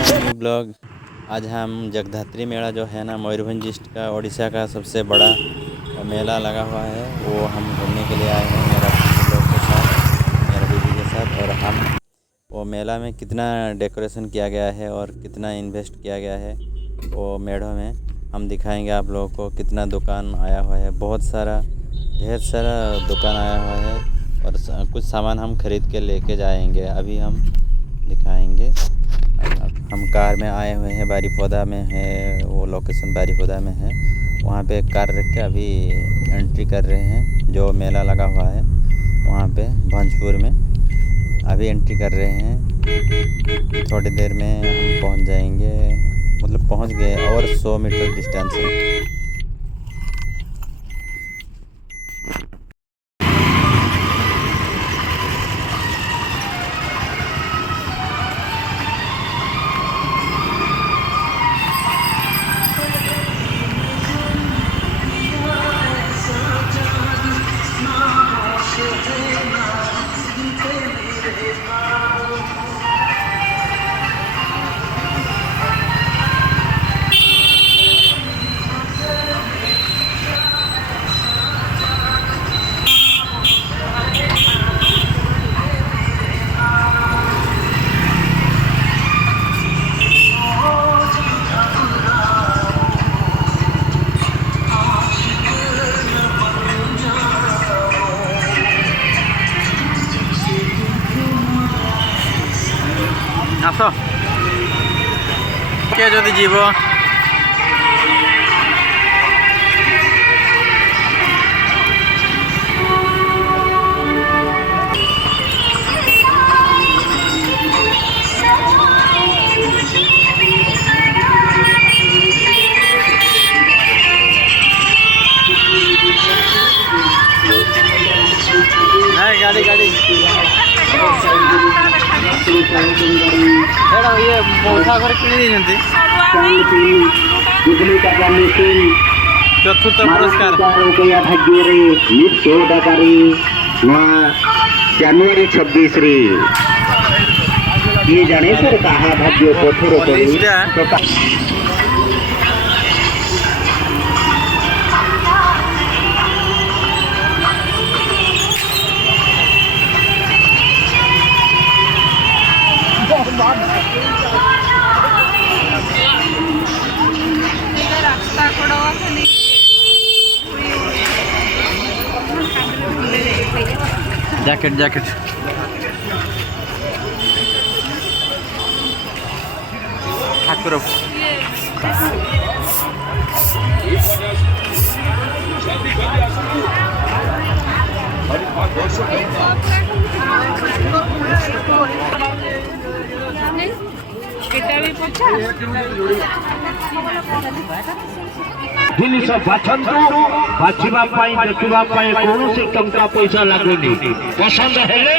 New blog. आज हम जगधात्री मेला जो है ना, मयूरभंज डिस्ट्रिक्ट का, उड़ीसा का सबसे बड़ा मेला लगा हुआ है, वो हम घूमने के लिए आए हैं मेरा लोग के साथ, मेरा बीवी के साथ। और हम वो मेला में कितना डेकोरेशन किया गया है और कितना इन्वेस्ट किया गया है वो मेढ़ों में हम दिखाएंगे आप लोगों को। कितना दुकान आया हुआ है, बहुत सारा ढेर सारा दुकान आया हुआ है और कुछ सामान हम खरीद के लेके जाएंगे, अभी हम दिखाएंगे। हम कार में आए हुए हैं, बारीपौधा में है वो लोकेशन, बारीपौधा में है। वहाँ पे कार रख के अभी एंट्री कर रहे हैं, जो मेला लगा हुआ है वहाँ पे भंजपुर में अभी एंट्री कर रहे हैं। थोड़ी देर में हम पहुँच जाएंगे, मतलब पहुँच गए और 100 मीटर डिस्टेंस है। आस किए जदि जीव गाड़ी गाड़ी ये मौसा घर कि चतुर्थ पुरस्कार जनवरी 26 रे ये जाने सर कहा भाग्य कठोर जैकेट जैकेट ठाकुर जिनिस बाछंतु बाछिबा पाई देखिबा पाई कोनोसी टंका पैसा लागेनी पसंद हेले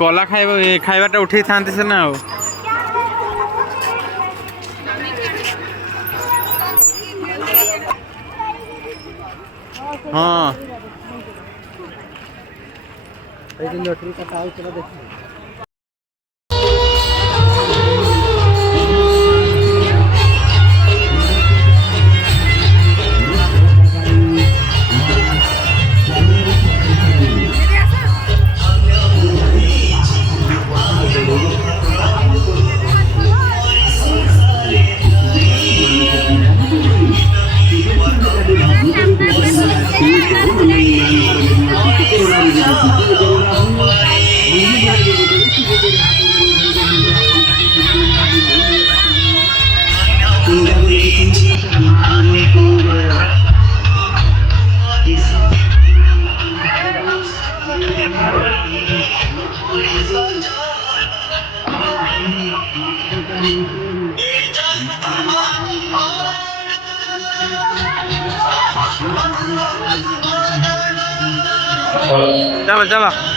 कला खाइबाटा उठे था ना आ हाँ चलो चलो